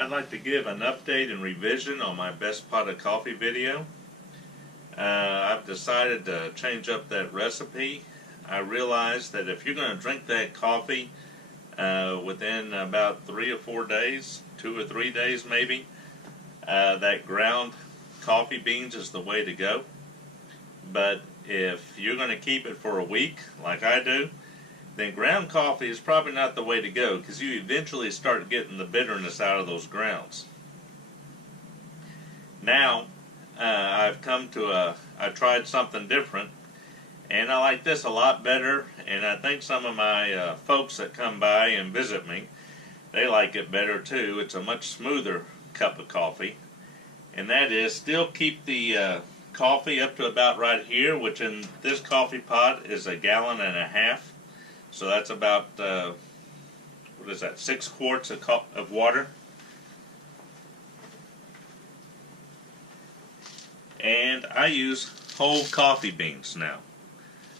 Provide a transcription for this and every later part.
I'd like to give an update and revision on my best pot of coffee video. I've decided to change up that recipe. I realized that if you're going to drink that coffee within about 3 or 4 days, 2 or 3 days maybe, that ground coffee beans is the way to go. But if you're going to keep it for a week, like I do, then ground coffee is probably not the way to go, because you eventually start getting the bitterness out of those grounds. Now, I've tried something different, and I like this a lot better, and I think some of my folks that come by and visit me, they like it better too. It's a much smoother cup of coffee, and that is still keep the coffee up to about right here, which in this coffee pot is 1.5 gallons. So that's about, 6 quarts of water. And I use whole coffee beans now.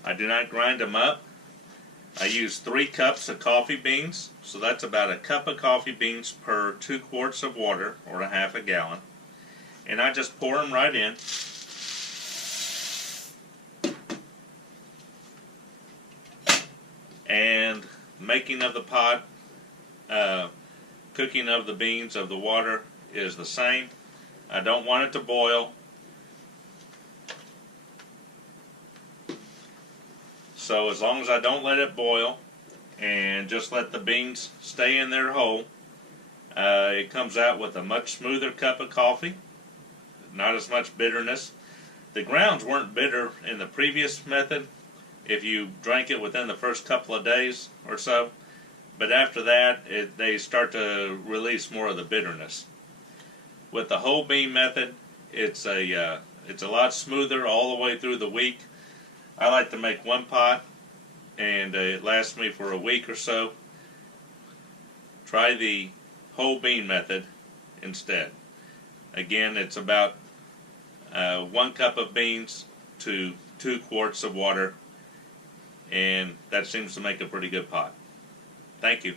I do not grind them up. I use 3 cups of coffee beans, so that's about 1 cup of coffee beans per 2 quarts of water, or 1/2 gallon. And I just pour them right in. And making of the pot, cooking of the beans, of the water, is the same. I don't want it to boil. So as long as I don't let it boil and just let the beans stay in their hole, it comes out with a much smoother cup of coffee, not as much bitterness. The grounds weren't bitter in the previous method if you drank it within the first couple of days or so, but after that they start to release more of the bitterness. With the whole bean method, it's a lot smoother all the way through the week. I like to make 1 pot, and it lasts me for a week or so. Try the whole bean method instead. Again, it's about 1 cup of beans to 2 quarts of water, and that seems to make a pretty good pot. Thank you.